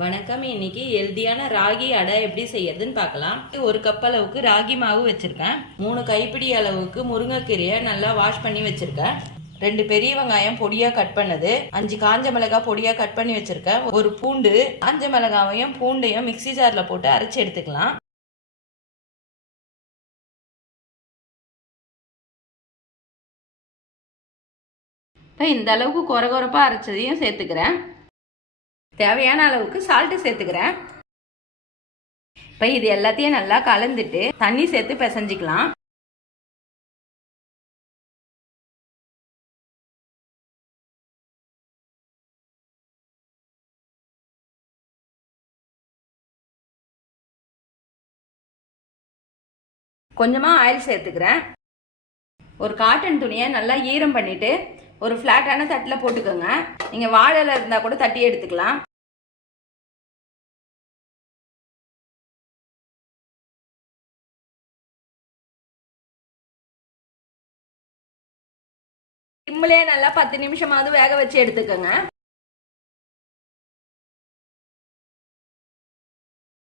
வணக்கம் இன்னைக்கு ஹெல்தியான ராகி அடை எப்படி செய்யறதுன்னு பார்க்கலாம். ஒரு கப் அளவுக்கு ராகி மாவு வச்சிருக்கேன். மூணு கைப்பிடி அளவுக்கு முருங்கைக்கீரையை நல்லா வாஷ் பண்ணி வச்சிருக்கேன். ரெண்டு பெரிய வெங்காயம் பொடியா கட் பண்ணது. அஞ்சு காஞ்ச மிளகாய் பொடியா கட் பண்ணி வச்சிருக்கேன். ஒரு பூண்டு காஞ்ச மிளகாவையும் பூண்டையும் மிக்ஸி ஜார்ல போட்டு அரைச்சி எடுத்துக்கலாம். இப்போ இந்த அளவுக்கு குறை குறைப்பாக அரைச்சதையும் சேர்த்துக்கிறேன். தேவையான அளவுக்கு சால்ட்டு சேர்த்துக்கிறேன். இப்போ இது எல்லாத்தையும் நல்லா கலந்துட்டு தண்ணி சேர்த்து பிசைஞ்சிக்கலாம். கொஞ்சமாக ஆயில் சேர்த்துக்கிறேன். ஒரு காட்டன் துணியை நல்லா ஈரம் பண்ணிவிட்டு ஒரு ஃப்ளாட்டான தட்டில் போட்டுக்கோங்க. நீங்கள் வாழையில் இருந்தால் கூட தட்டி எடுத்துக்கலாம். சிம்மிலே நல்லா பத்து நிமிஷமாவது வேக வச்சு எடுத்துக்கோங்க.